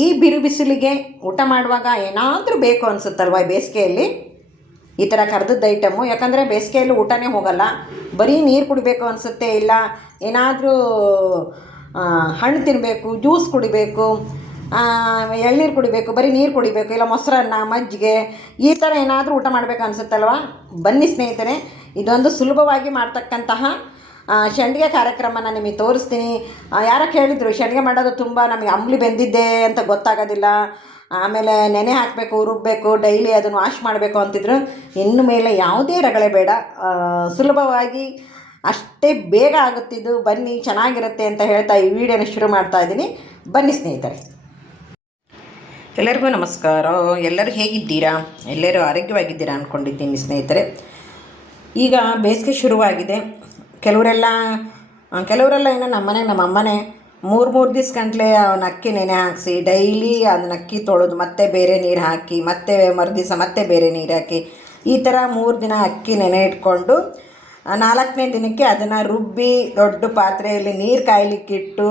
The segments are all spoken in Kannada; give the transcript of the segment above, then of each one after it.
ಈ ಬಿರು ಬಿಸಿಲಿಗೆ ಊಟ ಮಾಡುವಾಗ ಏನಾದರೂ ಬೇಕು ಅನಿಸುತ್ತಲ್ವ ಬೇಸಿಗೆಯಲ್ಲಿ ಈ ಥರ ಕರ್ದದ್ದು ಐಟಮು. ಯಾಕಂದರೆ ಬೇಸಿಗೆಯಲ್ಲಿ ಊಟನೇ ಹೋಗಲ್ಲ, ಬರೀ ನೀರು ಕುಡಿಬೇಕು ಅನಿಸುತ್ತೆ, ಇಲ್ಲ ಏನಾದರೂ ಹಣ್ಣು ತಿನ್ನಬೇಕು, ಜ್ಯೂಸ್ ಕುಡಿಬೇಕು, ಎಳ್ನೀರು ಕುಡಿಬೇಕು, ಬರೀ ನೀರು ಕುಡಿಬೇಕು, ಇಲ್ಲ ಮೊಸರನ್ನ, ಮಜ್ಜಿಗೆ, ಈ ಥರ ಏನಾದರೂ ಊಟ ಮಾಡಬೇಕು ಅನಿಸುತ್ತಲ್ವ. ಬನ್ನಿ ಸ್ನೇಹಿತರೆ, ಇದೊಂದು ಸುಲಭವಾಗಿ ಮಾಡ್ತಕ್ಕಂತಹ ಸಂಡಿಗೆ ಕಾರ್ಯಕ್ರಮನ ನಿಮಗೆ ತೋರಿಸ್ತೀನಿ. ಯಾರೋ ಕೇಳಿದರು ಸಂಡಿಗೆ ಮಾಡೋದು ತುಂಬ ನಮಗೆ ಅಂಬ್ಲಿ ಬೆಂದಿದ್ದೆ ಅಂತ ಗೊತ್ತಾಗೋದಿಲ್ಲ, ಆಮೇಲೆ ನೆನೆ ಹಾಕಬೇಕು, ರುಬ್ಬಬೇಕು, ಡೈಲಿ ಅದನ್ನು ವಾಶ್ ಮಾಡಬೇಕು ಅಂತಿದ್ರು. ಇನ್ನು ಮೇಲೆ ಯಾವುದೇ ರಗಳೆ ಬೇಡ, ಸುಲಭವಾಗಿ ಅಷ್ಟೇ ಬೇಗ ಆಗುತ್ತಿದ್ದು. ಬನ್ನಿ, ಚೆನ್ನಾಗಿರುತ್ತೆ ಅಂತ ಹೇಳ್ತಾ ಈ ವಿಡಿಯೋನ ಶುರು ಮಾಡ್ತಾಯಿದ್ದೀನಿ. ಬನ್ನಿ ಸ್ನೇಹಿತರೆ. ಎಲ್ಲರಿಗೂ ನಮಸ್ಕಾರ. ಎಲ್ಲರೂ ಹೇಗಿದ್ದೀರಾ? ಎಲ್ಲರೂ ಆರೋಗ್ಯವಾಗಿದ್ದೀರಾ ಅಂದ್ಕೊಂಡಿದ್ದೀನಿ ಸ್ನೇಹಿತರೆ. ಈಗ ಬೇಸಿಗೆ ಶುರುವಾಗಿದೆ. ಕೆಲವರೆಲ್ಲ ಏನೋ ನಮ್ಮ ಅಮ್ಮನೇ 3 ದಿವ್ಸ ಗಂಟಲೆ ಅವನ ಅಕ್ಕಿ ನೆನೆ ಹಾಕಿಸಿ ಡೈಲಿ ಅದನ್ನ ಅಕ್ಕಿ ತೊಳೆದು ಮತ್ತೆ ಬೇರೆ ನೀರು ಹಾಕಿ ಮತ್ತೆ ಮರುದಿವಸ ಮತ್ತೆ ಬೇರೆ ನೀರು ಹಾಕಿ ಈ ಥರ 3 ದಿನ ಅಕ್ಕಿ ನೆನೆ ಇಟ್ಕೊಂಡು 4ನೇ ದಿನಕ್ಕೆ ಅದನ್ನು ರುಬ್ಬಿ ದೊಡ್ಡ ಪಾತ್ರೆಯಲ್ಲಿ ನೀರು ಕಾಯ್ಲಿಕ್ಕಿಟ್ಟು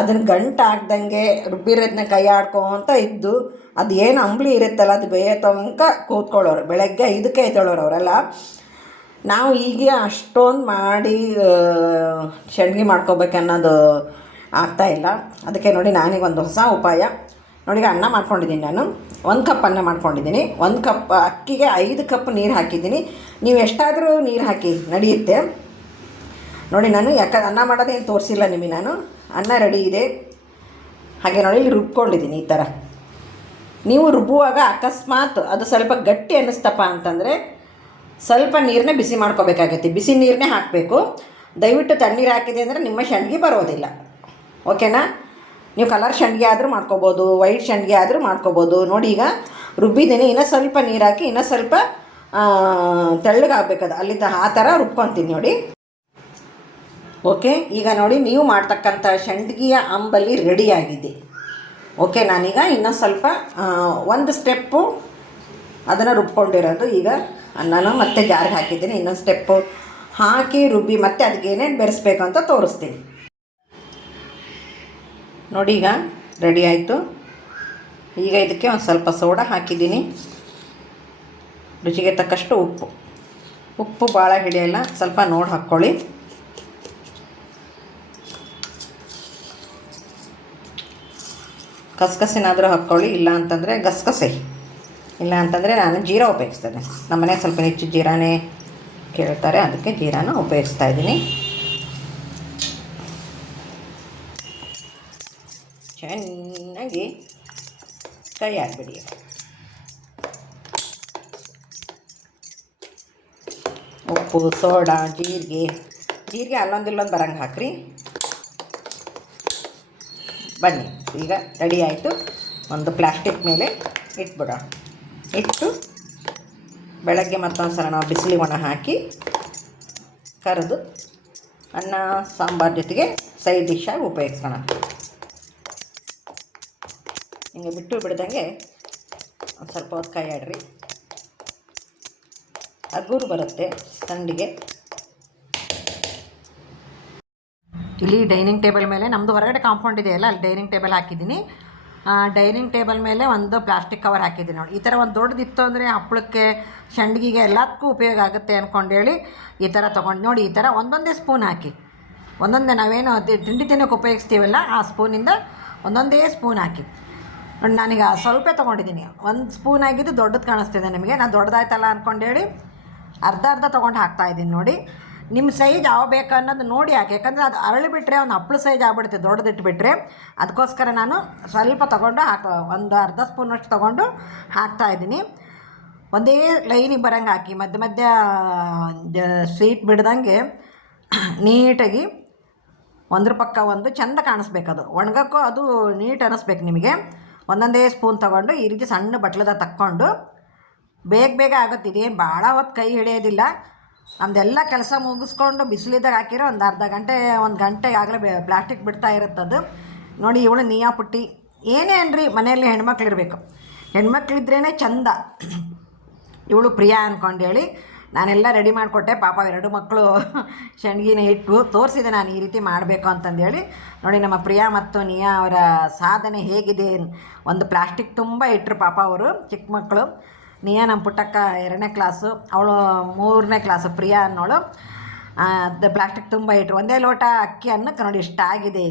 ಅದನ್ನು ಗಂಟು ಹಾಕ್ದಂಗೆ ರುಬ್ಬಿರೋದನ್ನ ಕೈ ಆಡ್ಕೊತ ಇದ್ದು ಅದು ಏನು ಅಂಬ್ಲಿ ಇರುತ್ತಲ್ಲ ಅದು ಬೇಯೋ ತನಕ ಕೂತ್ಕೊಳ್ಳೋರು. ಬೆಳಗ್ಗೆ 5ಕ್ಕೆ ಎದ್ದೇಳೋರು ಅವರೆಲ್ಲ. ನಾವು ಈಗ ಅಷ್ಟೊಂದು ಮಾಡಿ ಸಂಡ್ಗೆ ಮಾಡ್ಕೋಬೇಕನ್ನೋದು ಆಗ್ತಾಯಿಲ್ಲ. ಅದಕ್ಕೆ ನೋಡಿ ನಾನೀಗ ಒಂದು ಹೊಸ ಉಪಾಯ. ನೋಡಿ ಅನ್ನ ಮಾಡ್ಕೊಂಡಿದ್ದೀನಿ. ನಾನು 1 ಕಪ್ ಅನ್ನ ಮಾಡ್ಕೊಂಡಿದ್ದೀನಿ. 1 ಕಪ್ ಅಕ್ಕಿಗೆ 5 ಕಪ್ ನೀರು ಹಾಕಿದ್ದೀನಿ. ನೀವು ಎಷ್ಟಾದರೂ ನೀರು ಹಾಕಿ ನಡೆಯುತ್ತೆ. ನೋಡಿ ನಾನು ಅನ್ನ ಮಾಡೋದೇನು ತೋರಿಸಿಲ್ಲ ನಿಮಗೆ. ನಾನು ಅನ್ನ ರೆಡಿ ಇದೆ. ಹಾಗೆ ನೋಡಿ ಇಲ್ಲಿ ರುಬ್ಕೊಂಡಿದ್ದೀನಿ ಈ ಥರ. ನೀವು ರುಬ್ಬುವಾಗ ಅಕಸ್ಮಾತ್ ಅದು ಸ್ವಲ್ಪ ಗಟ್ಟಿ ಅನ್ನಿಸ್ತಪ್ಪ ಅಂತಂದರೆ ಸ್ವಲ್ಪ ನೀರನ್ನ ಬಿಸಿ ಮಾಡ್ಕೋಬೇಕಾಗತ್ತೆ. ಬಿಸಿ ನೀರನ್ನೇ ಹಾಕಬೇಕು. ದಯವಿಟ್ಟು ತಣ್ಣೀರು ಹಾಕಿದೆ ಅಂದರೆ ನಿಮ್ಮ ಸಂಡ್ಗೆ ಬರೋದಿಲ್ಲ. ಓಕೆನಾ? ನೀವು ಕಲರ್ ಸಂಡ್ಗೆ ಆದರೂ ಮಾಡ್ಕೋಬೋದು, ವೈಟ್ ಸಂಡ್ಗೆ ಆದರೂ ಮಾಡ್ಕೋಬೋದು. ನೋಡಿ ಈಗ ರುಬ್ಬಿದ್ದೀನಿ. ಇನ್ನೂ ಸ್ವಲ್ಪ ನೀರು ಹಾಕಿ ಇನ್ನೂ ಸ್ವಲ್ಪ ತೆಳ್ಳಗಾಗಬೇಕದು, ಅಲ್ಲಿಂದ ಆ ಥರ ರುಬ್ಕೊತೀನಿ ನೋಡಿ. ಓಕೆ, ಈಗ ನೋಡಿ ನೀವು ಮಾಡ್ತಕ್ಕಂಥ ಸಂಡ್ಗಿಯ ಅಂಬಲಿ ರೆಡಿಯಾಗಿದೆ. ಓಕೆ, ನಾನೀಗ ಇನ್ನೂ ಸ್ವಲ್ಪ ಒಂದು ಸ್ಟೆಪ್ಪು ಅದನ್ನು ರುಬ್ಕೊಂಡಿರೋದು ಈಗ ನಾನು ಮತ್ತೆ ಜಾರಿಗೆ ಹಾಕಿದ್ದೀನಿ. ಇನ್ನೊಂದು ಸ್ಟೆಪ್ಪು ಹಾಕಿ ರುಬ್ಬಿ ಮತ್ತೆ ಅದಕ್ಕೆ ಏನೇನು ಬೆರೆಸ್ಬೇಕು ಅಂತ ತೋರಿಸ್ತೀನಿ ನೋಡಿ. ಈಗ ರೆಡಿ ಆಯಿತು. ಈಗ ಇದಕ್ಕೆ ಒಂದು ಸ್ವಲ್ಪ ಸೋಡಾ ಹಾಕಿದ್ದೀನಿ, ರುಚಿಗೆ ತಕ್ಕಷ್ಟು ಉಪ್ಪು ಭಾಳ ಹಿಡಿಯಲ್ಲ, ಸ್ವಲ್ಪ ನೋಡಿ ಹಾಕ್ಕೊಳ್ಳಿ. ಕಸಕಸಿನಾದರೂ ಹಾಕ್ಕೊಳ್ಳಿ, ಇಲ್ಲ ಅಂತಂದರೆ ಗಸಗಸೆ, ಇಲ್ಲ ಅಂತಂದರೆ ನಾನು ಜೀರಾ ಉಪಯೋಗಿಸ್ತೇನೆ. ನಮ್ಮ ಮನೆಗೆ ಸ್ವಲ್ಪ ಹೆಚ್ಚು ಜೀರಾನೇ ಕೇಳ್ತಾರೆ, ಅದಕ್ಕೆ ಜೀರಾನ ಉಪಯೋಗಿಸ್ತಾ ಇದ್ದೀನಿ. ಚೆನ್ನಾಗಿ ಕೈ ಹಾಕ್ಬಿಡಿ. ಉಪ್ಪು, ಸೋಡಾ, ಜೀರಿಗೆ ಅಲ್ಲೊಂದಿಲ್ಲೊಂದು ಬರಂಗೆ ಹಾಕ್ರಿ. ಬನ್ನಿ, ಈಗ ರೆಡಿ ಆಯಿತು. ಒಂದು ಪ್ಲಾಸ್ಟಿಕ್ ಮೇಲೆ ಇಟ್ಬಿಡೋಣ. ಇಟ್ಟು ಬೆಳಗ್ಗೆ ಮತ್ತೊಂದು ಸಲ ನಾವು ಬಿಸಿಲಿಗೆ ಒಣ ಹಾಕಿ ಕರೆದು ಅನ್ನ ಸಾಂಬಾರು ಜೊತೆಗೆ ಸೈಡ್ ಡಿಶ್ಶಾಗಿ ಉಪಯೋಗಿಸೋಣ. ಹಿಂಗೆ ಬಿಟ್ಟು ಬಿಡ್ದಂಗೆ ಒಂದು ಸ್ವಲ್ಪ ಹೊತ್ತು ಕೈ ಆಡ್ರಿ. ಹಗುರು ಬರುತ್ತೆ ಸಂಡಿಗೆ. ಇಲ್ಲಿ ಡೈನಿಂಗ್ ಟೇಬಲ್ ಮೇಲೆ ನಮ್ಮದು ಹೊರಗಡೆ ಕಾಂಪೌಂಡ್ ಇದೆಯಲ್ಲ, ಅಲ್ಲಿ ಡೈನಿಂಗ್ ಟೇಬಲ್ ಹಾಕಿದ್ದೀನಿ. ಡೈನಿಂಗ್ ಟೇಬಲ್ ಮೇಲೆ ಒಂದು ಪ್ಲಾಸ್ಟಿಕ್ ಕವರ್ ಹಾಕಿದ್ದೀನಿ ನೋಡಿ. ಈ ಥರ ಒಂದು ದೊಡ್ಡದಿತ್ತು ಅಂದರೆ ಹಪ್ಪಳಕ್ಕೆ, ಸಂಡಿಗೆಗೆ ಎಲ್ಲದಕ್ಕೂ ಉಪಯೋಗ ಆಗುತ್ತೆ ಅಂದ್ಕೊಂಡೇಳಿ ಈ ಥರ ತೊಗೊಂಡು ನೋಡಿ. ಈ ಥರ ಒಂದೊಂದೇ ಸ್ಪೂನ್ ಹಾಕಿ, ಒಂದೊಂದೇ ನಾವೇನು ತಿಂಡಿ ತಿನ್ನೋಕ್ಕೆ ಉಪಯೋಗಿಸ್ತೀವಲ್ಲ ಆ ಸ್ಪೂನಿಂದ ಒಂದೊಂದೇ ಸ್ಪೂನ್ ಹಾಕಿ ನೋಡಿ. ನಾನೀಗ ಸ್ವಲ್ಪ ತೊಗೊಂಡಿದ್ದೀನಿ. 1 ಸ್ಪೂನ್ ಆಗಿದ್ದು ದೊಡ್ಡದು ಕಾಣಿಸ್ತಿದೆ ನಿಮಗೆ. ನಾನು ದೊಡ್ಡದಾಯ್ತಲ್ಲ ಅಂದ್ಕೊಂಡೇಳಿ ಅರ್ಧ ತೊಗೊಂಡು ಹಾಕ್ತಾಯಿದ್ದೀನಿ ನೋಡಿ. ನಿಮ್ಮ ಸೈಜ್ ಯಾವ ಬೇಕು ಅನ್ನೋದು ನೋಡಿ ಹಾಕಿ. ಯಾಕಂದರೆ ಅದು ಅರಳಿ ಬಿಟ್ಟರೆ ಒಂದು ಹಪ್ಪಳ ಸೈಜ್ ಆಗ್ಬಿಡುತ್ತೆ ದೊಡ್ಡದಿಟ್ಬಿಟ್ರೆ. ಅದಕ್ಕೋಸ್ಕರ ನಾನು ಸ್ವಲ್ಪ ತೊಗೊಂಡು ಒಂದು ಅರ್ಧ ಸ್ಪೂನಷ್ಟು ತೊಗೊಂಡು ಹಾಕ್ತಾಯಿದ್ದೀನಿ. ಒಂದೇ ಲೈನಿಗೆ ಬರೋಂಗೆ ಹಾಕಿ, ಮಧ್ಯ ಸ್ವೀಟ್ ಬಿಡ್ದಂಗೆ ನೀಟಾಗಿ ಒಂದ್ರ ಪಕ್ಕ ಒಂದು ಚೆಂದ ಕಾಣಿಸ್ಬೇಕದು. ಒಣಗಕ್ಕೂ ಅದು ನೀಟ್ ಅನ್ನಿಸ್ಬೇಕು ನಿಮಗೆ. ಒಂದೊಂದೇ ಸ್ಪೂನ್ ತೊಗೊಂಡು ಈ ರೀತಿ ಸಣ್ಣ ಬಟ್ಲದ ತಕ್ಕೊಂಡು ಬೇಗ ಆಗುತ್ತೆ. ಇದೇನು ಭಾಳ ಹೊತ್ತು ಕೈ ಹಿಡಿಯೋದಿಲ್ಲ. ನಮ್ಮದೆಲ್ಲ ಕೆಲಸ ಮುಗಿಸ್ಕೊಂಡು ಬಿಸಿಲಿದ್ದಾಗ ಹಾಕಿರೋ ಒಂದು ಅರ್ಧ ಗಂಟೆ 1 ಗಂಟೆ ಆಗಲೇ ಪ್ಲಾಸ್ಟಿಕ್ ಬಿಡ್ತಾ ಇರುತ್ತದು ನೋಡಿ. ಇವಳು ನೀಯಾ ಪುಟ್ಟಿ ಏನೇ ಅನ್ರಿ, ಮನೆಯಲ್ಲಿ ಹೆಣ್ಮಕ್ಳಿರ್ಬೇಕು. ಹೆಣ್ಮಕ್ಳಿದ್ರೇ ಚಂದ. ಇವಳು ಪ್ರಿಯಾ ಅಂದ್ಕೊಂಡೇಳಿ ನಾನೆಲ್ಲ ರೆಡಿ ಮಾಡಿಕೊಟ್ಟೆ. ಪಾಪ 2 ಮಕ್ಕಳು ಸಂಡ್ಗಿನ ಇಟ್ಟು ತೋರಿಸಿದೆ ನಾನು ಈ ರೀತಿ ಮಾಡಬೇಕು ಅಂತಂದೇಳಿ. ನೋಡಿ ನಮ್ಮ ಪ್ರಿಯಾ ಮತ್ತು ನಿಯಾ ಅವರ ಸಾಧನೆ ಹೇಗಿದೆ. ಒಂದು ಪ್ಲಾಸ್ಟಿಕ್ ತುಂಬ ಇಟ್ಟರು ಪಾಪ ಅವರು ಚಿಕ್ಕ ಮಕ್ಕಳು. ನಿಯಾ ನಮ್ಮ ಪುಟ್ಟಕ್ಕ 2ನೇ ಕ್ಲಾಸು, ಅವಳು 3ನೇ ಕ್ಲಾಸು ಪ್ರಿಯಾ ಅನ್ನೋಳು. ಅದು ಪ್ಲಾಸ್ಟಿಕ್ ತುಂಬ ಇಟ್ಟರು. ಒಂದೇ ಲೋಟ ಅಕ್ಕಿ ಅನ್ನಕ್ಕೆ ನೋಡಿ ಇಷ್ಟ ಆಗಿದೆ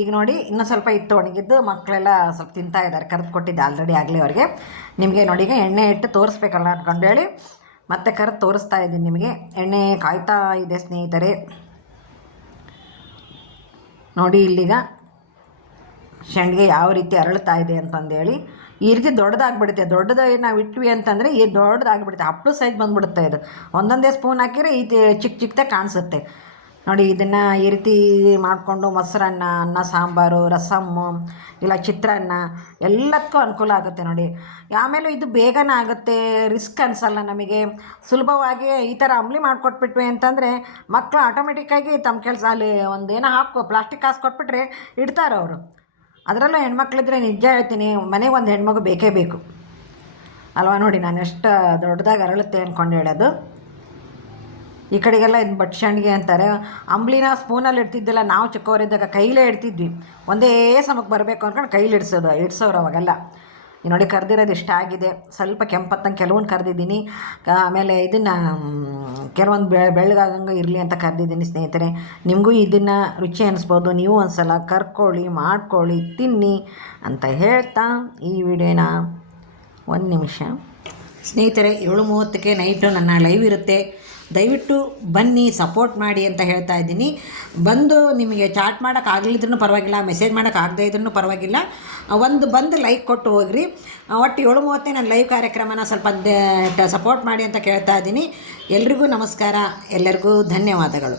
ಈಗ ನೋಡಿ ಇನ್ನೂ ಸ್ವಲ್ಪ ಇತ್ತು ಒಣಗಿದ್ದು. ಮಕ್ಕಳೆಲ್ಲ ಸ್ವಲ್ಪ ತಿಂತಾ ಇದ್ದಾರೆ, ಕರೆದು ಕೊಟ್ಟಿದ್ದೆ ಆಲ್ರೆಡಿ ಆಗಲಿ ಅವ್ರಿಗೆ. ನಿಮಗೆ ನೋಡಿ ಈಗ ಎಣ್ಣೆ ಇಟ್ಟು ತೋರಿಸ್ಬೇಕಲ್ಲ ಅಂದ್ಕೊಂಡು ಹೇಳಿ ಮತ್ತೆ ಕರೆದು ತೋರಿಸ್ತಾ ಇದ್ದೀನಿ ನಿಮಗೆ. ಎಣ್ಣೆ ಕಾಯ್ತಾ ಇದೆ ಸ್ನೇಹಿತರೆ. ನೋಡಿ ಇಲ್ಲಿಗ ಸಂಡಿಗೆ ಯಾವ ರೀತಿ ಅರಳ್ತಾ ಇದೆ ಅಂತಂದೇಳಿ. ಈ ರೀತಿ ದೊಡ್ಡದಾಗ್ಬಿಡುತ್ತೆ. ದೊಡ್ಡದು ನಾವು ಇಟ್ವಿ ಅಂತಂದರೆ ಈ ದೊಡ್ಡದಾಗ್ಬಿಡುತ್ತೆ, ಹಪ್ಪಳು ಸೈಜ್ ಬಂದುಬಿಡುತ್ತೆ. ಇದು ಒಂದೊಂದೇ ಸ್ಪೂನ್ ಹಾಕಿದರೆ ಈ ಚಿಕ್ಕ ಚಿಕ್ಕದಾಗಿ ಕಾಣಿಸುತ್ತೆ. ನೋಡಿ ಇದನ್ನು ಈ ರೀತಿ ಮಾಡಿಕೊಂಡು ಮೊಸರನ್ನ, ಅನ್ನ ಸಾಂಬಾರು, ರಸಮ್ಮು, ಇಲ್ಲ ಚಿತ್ರಾನ್ನ ಎಲ್ಲದಕ್ಕೂ ಅನುಕೂಲ ಆಗುತ್ತೆ ನೋಡಿ. ಆಮೇಲೆ ಇದು ಬೇಗನೆ ಆಗುತ್ತೆ, ರಿಸ್ಕ್ ಅನಿಸಲ್ಲ ನಮಗೆ. ಸುಲಭವಾಗಿ ಈ ಥರ ಅಂಬ್ಲಿ ಮಾಡಿಕೊಟ್ಬಿಟ್ವಿ ಅಂತಂದರೆ ಮಕ್ಕಳು ಆಟೋಮೆಟಿಕ್ಕಾಗಿ ತಮ್ಮ ಕೆಲಸ ಅಲ್ಲಿ ಒಂದೇನೋ ಪ್ಲಾಸ್ಟಿಕ್ ಕಾಸು ಕೊಟ್ಬಿಟ್ರೆ ಇಡ್ತಾರೆ ಅವರು. ಅದರಲ್ಲೂ ಹೆಣ್ಮಕ್ಳಿದ್ರೆ ನಿಜ ಹೇಳ್ತೀನಿ, ಮನೆಗೆ ಒಂದು ಹೆಣ್ಮಗು ಬೇಕೇ ಬೇಕು ಅಲ್ವಾ. ನೋಡಿ ನಾನು ಎಷ್ಟು ದೊಡ್ಡದಾಗಿ ಅರಳುತ್ತೆ ಅಂದ್ಕೊಂಡು ಹೇಳೋದು. ಈ ಕಡೆಗೆಲ್ಲ ಇದು ಬಟ್ ಸಂಡಿಗೆ ಅಂತಾರೆ. ಅಂಬ್ಲಿನ ಸ್ಪೂನಲ್ಲಿ ಇಡ್ತಿದ್ದಿಲ್ಲ ನಾವು ಚಿಕ್ಕವರಿದ್ದಾಗ, ಕೈಲೇ ಇಡ್ತಿದ್ವಿ. ಒಂದೇ ಸಮಕ್ಕೆ ಬರಬೇಕು ಅಂದ್ಕೊಂಡು ಕೈಲಿ ಇಡ್ಸೋರು ಅವಾಗೆಲ್ಲ. ಈ ನೋಡಿ ಕರೆದಿರೋದು ಇಷ್ಟ ಆಗಿದೆ. ಸ್ವಲ್ಪ ಕೆಂಪತ್ತಂಗೆ ಕೆಲವೊಂದು ಕರೆದಿದ್ದೀನಿ. ಆಮೇಲೆ ಇದನ್ನು ಕೆಲವೊಂದು ಬೆಳ್ಳಗಾಗಂಗೆ ಇರಲಿ ಅಂತ ಕರೆದಿದ್ದೀನಿ ಸ್ನೇಹಿತರೆ. ನಿಮಗೂ ಇದನ್ನು ರುಚಿ ಅನ್ನಿಸ್ಬೋದು. ನೀವು ಒಂದು ಸಲ ಕರ್ಕೊಳ್ಳಿ, ಮಾಡ್ಕೊಳ್ಳಿ, ತಿನ್ನಿ ಅಂತ ಹೇಳ್ತಾ ಈ ವಿಡಿಯೋನ 1 ನಿಮಿಷ ಸ್ನೇಹಿತರೆ 7:30ಕ್ಕೆ ನೈಟು ನನ್ನ ಲೈವ್ ಇರುತ್ತೆ. ದಯವಿಟ್ಟು ಬನ್ನಿ, ಸಪೋರ್ಟ್ ಮಾಡಿ ಅಂತ ಹೇಳ್ತಾ ಇದ್ದೀನಿ. ಬಂದು ನಿಮಗೆ ಚಾಟ್ ಮಾಡೋಕ್ಕಾಗಲಿದ್ರೂ ಪರವಾಗಿಲ್ಲ, ಮೆಸೇಜ್ ಮಾಡೋಕ್ಕಾಗದೇ ಇದ್ರೂ ಪರವಾಗಿಲ್ಲ, ಬಂದು ಲೈಕ್ ಕೊಟ್ಟು ಹೋಗ್ರಿ. ಒಟ್ಟು 7:30 ನನ್ನ ಲೈವ್ ಕಾರ್ಯಕ್ರಮನ ಸ್ವಲ್ಪ ಸಪೋರ್ಟ್ ಮಾಡಿ ಅಂತ ಕೇಳ್ತಾ ಇದ್ದೀನಿ. ಎಲ್ರಿಗೂ ನಮಸ್ಕಾರ, ಎಲ್ಲರಿಗೂ ಧನ್ಯವಾದಗಳು.